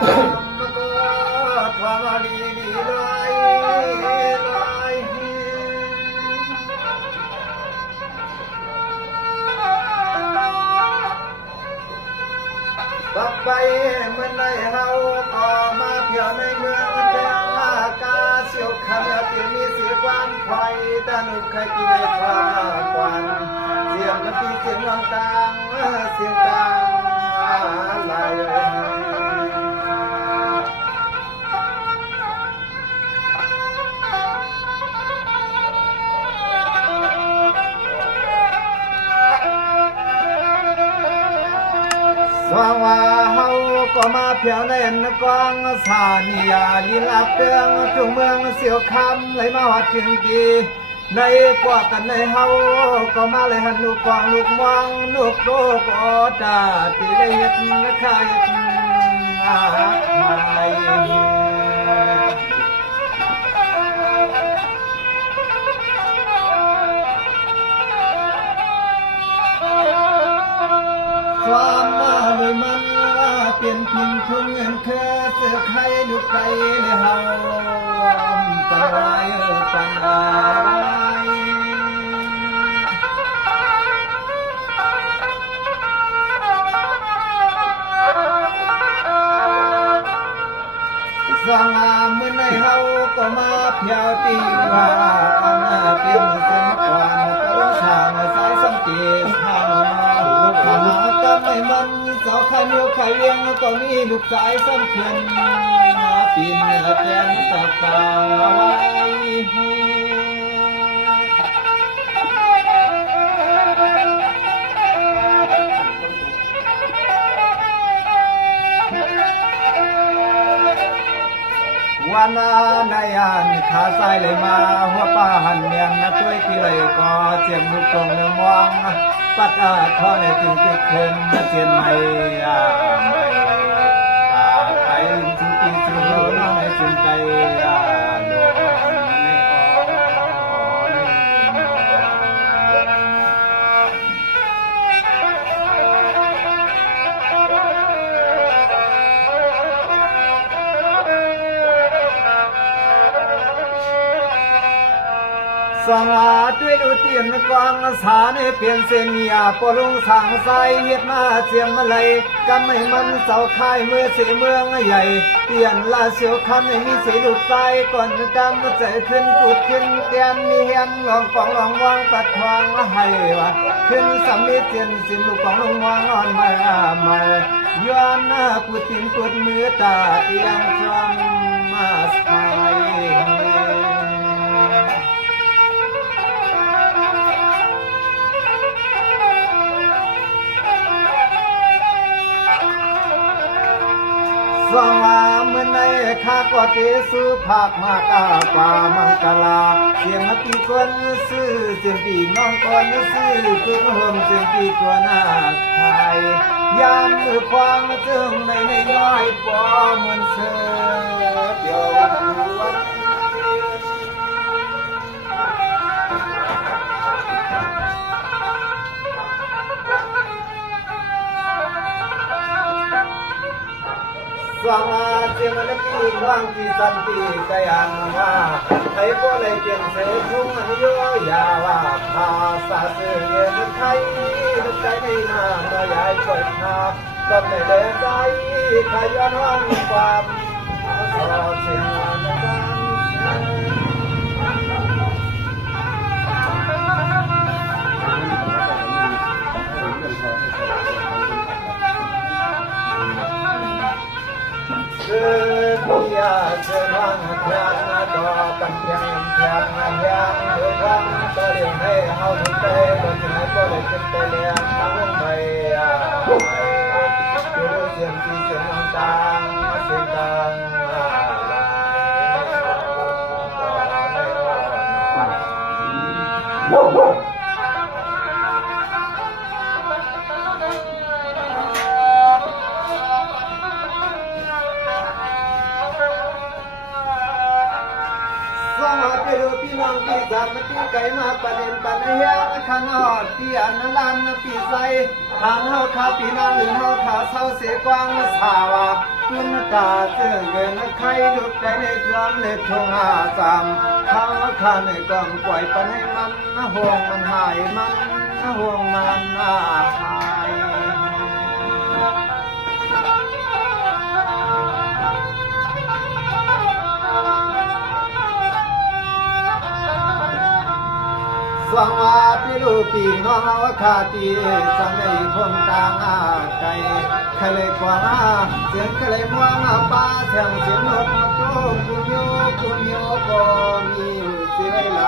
มก็ทวารีดีลอยลอยต่อไปเมื่อในเฮาก็มาเที่ยวในเมืองแจ้งว่ากาเสียวคำที่มีเสียความคอยตาหนุกใครกินได้ความกวนเสียงนักปีเสียงลองต่างเสียงต่างอะไรสว่างว่าเฮาก็มาเพียวในนกองสานียาลีลาเตืองจุเมืองเสียวคำเลยมาวัดจึงกีในพวกกันในเฮาก็มาเลยหันลูกกองลูกมองลูกโลกอดาตีเลยเฮ็ดขายอาไทยความมาเลยมันเปลี่ยนพิงทุ่งเงินเคอเสือไข่ลูกไก่ในเฮาปันไว้ปันไว้สว่างเมื่อในเฮาก็มาเพียวตีว่าอันเตรียมเส้นกวนตะช่างสายสังเกตทางข้าก็ไม่มันเสาไข่เมียวไข่เวียงก็มีลูกสายสำคัญปีนแกนตะกางเอาไว้วันนายันขาใส่เลยมาหัวป้าหันเมียนนะช่วยที่เลยก็เจียมลูกตรงเนื้อมองปัดทอในถึงติดขึ้นเจียนไม่ไม่ตาไข่ถึงตีถึงโลน้องในจึงใจโลในอ่อนสงาด้วยดูเตียนกวางสาในเปลี่ยนเส้นยาปลุงสางสายเฮ็ดมาเสียงมาเลยกำไม่มันเสาค่ายเมื่อเสียเมืองใหญ่เตียนลาเสียวคำให้มีเสียลูกใจก่อนกำใจขึ้นกุดขึ้นเตียนมีเฮียนลองปองลองวางปัดทองให้วะขึ้นสำมีเตียนสิลูกของลงวางอ่อนมาย้อนหน้าปุดตินปุดมือตาเตียงจอมมาสายสว่างเมื่อในข้าก็เตสุภาคมากกว่ามังกลาเสียงปีคนซื้อเสียงปีน้องก่อนซื้อคือห่มเสียงปีตัวหน้าไทยยามมือควางเจิงในน้อยปอเหมือนเสือเดียวสว่างเสียงมันปีว่างที่สันติกายันว่าใครก็เลยเปลี่ยนเสียทุ่งโยยาว่าภาษาเสือเงินไทยลูกใจในหน้าเมื่อใหญ่เปิดหน้าก็ไม่เดินใจใครย้อนห้องความสอดเสียงวันกันเสือพิยาเสือรังแทนต่อกันเพียงแทนยังโดยครั้งต่อเรื่องให้เฮาถึงใจบนที่ไหนก็ได้ขึ้นไปเลี้ยงทางลงไปดูเสียงที่เสียงต่างเสียงต่างไปดูพี่น้องพี่สามที่ไก่มาประเด็นปัญญาขันหอดที่อันนั้นลานปีใสทางเฮาขาปีนางหรือเฮาขาเศร้าเสียกว้างสาวปืน กาเสื่อเงินใครดุดใจในจอมเล็บทงอาสามข้าวข้าในกล่องปล่อยปันให้มันห่วงมันหายมันห่วงมันหายสวัสดีลูกพี่น้องเอาขาตีสังในพงกลางอาไก่ทะเลกว้างเสียงทะเลม่วงป้าเสียงเสียงนกมาโต้กุมโยก็มีเสียไหล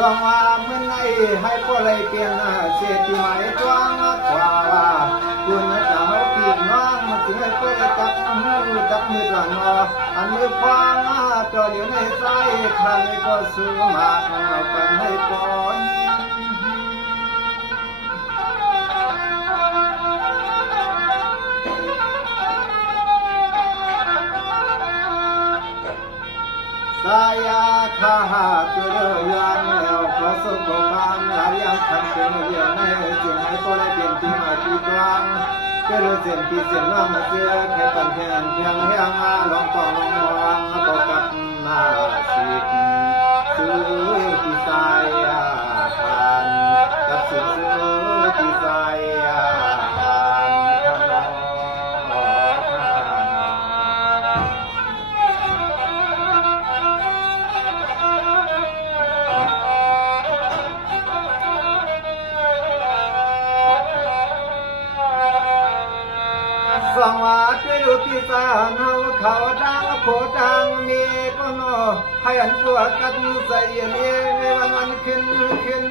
สองว่าเมื่อไงให้พวกเลยเปลี่ยนเสียที่หมายกว้างกว่าคุณจะเอาปีกน้องมาถึงให้พวกเลยจับมือหลานอันมือฟังจอเหลียวในใจใครก็ซื้อมาเอาไปให้ก่อนสายาข้าตัวเรือนแล้วประสบการณ์หลายอย่างทำเป็นเรื่องในจึงให้ก็ได้เปลี่ยนที่มาที่กลางเพื่อเสียงที่เสียงน้องมาเสียแค่ตันแทนเพียงเฮียงมาลองต้องลองมองก็กลับมาสิซื้อที่สายผ่านกับซื้อที่สายผ่านสองว่าด้วยดูที่สานเขาดังโผดังมีก็นอให้อันตัวกันใส่เลี้ยวันขึ้น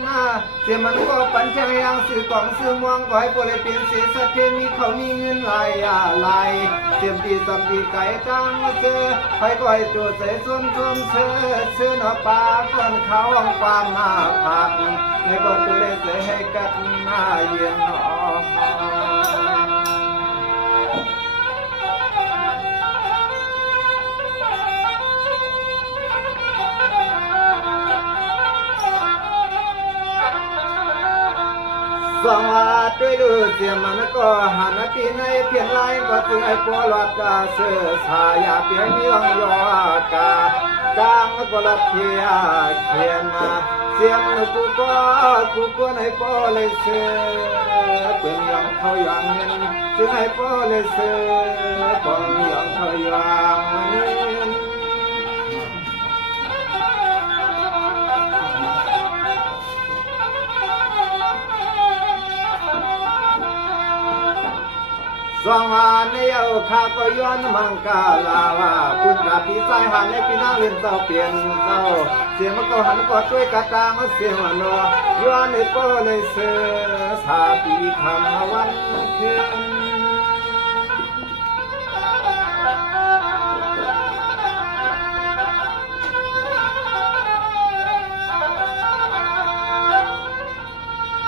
หน้าเสียมันก็ปันแค่ยังสื่อกล่องซื้อม่วงก็ให้พวกเลยเป็นเสียสะเทียนมีเขามีเงินไหลเตรียมตีสับตีไก่จังเสือให้ก็ให้ตัวใส่ส้มเสือหน้าปลาก้อนเขาวางปลามาผักให้ก็ตัวเลยใส่ให้กันหน้าเย็นหนอสวัสดีดูเสียมันก็หันปีในเพียงไรก็ถึงไอ้ปลอดกาเสือสายาเพียงมีวังยอกากางก็ละเพียเขียนเสียงกูก็ในปอเลยเสือเปลี่ยนยังเขายังเงินถึงไอ้ปอเลยเสือปองยังเขายังเงินสองวันในเอาข้าก็ย้อนมังกาลาวาคุณพระพี่สายหันในพี่น้าเล่นเศร้าเปลี่ยนเศร้าเสียงมันก็หันก็ช่วยกระตางเสียงมันย้อนในโป้เลยเสือสาปีคำวันคืน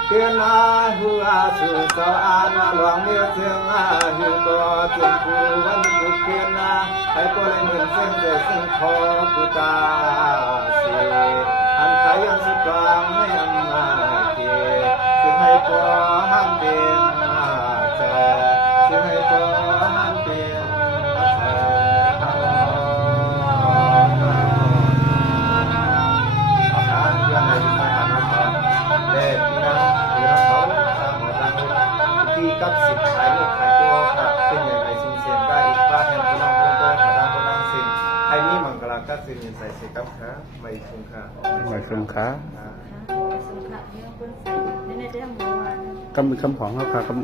เกินอาหัวสุดสานหลวงเมียเสียงหิวก็จนผู้วันทุกเกินให้ก็เลยเหมือนเส้นเดือดเส้นคอผู้ตาเสียอันใครยังสุดกลางไม่อันมาเกี่ยซึ่งให้พอห้ามเป็นเธอซึ่งให้พอห้ามเป็นเธออาการยังไงที่ใส่หันมาเด็กนะที่กับสิทธิ์ขายลูกขายตัวครับเป็นอย่างไรสิ่งเสียงได้อีกบ้านแห่งพี่น้องคนเดินขาดามคนนั่งสิ่งไอ้นี่มังกรกัดสิ่งยินใส่เสียกับขาไม่คุ้มค่าไม่คุ้มค่ากำมือคำของเขาค่ะกำ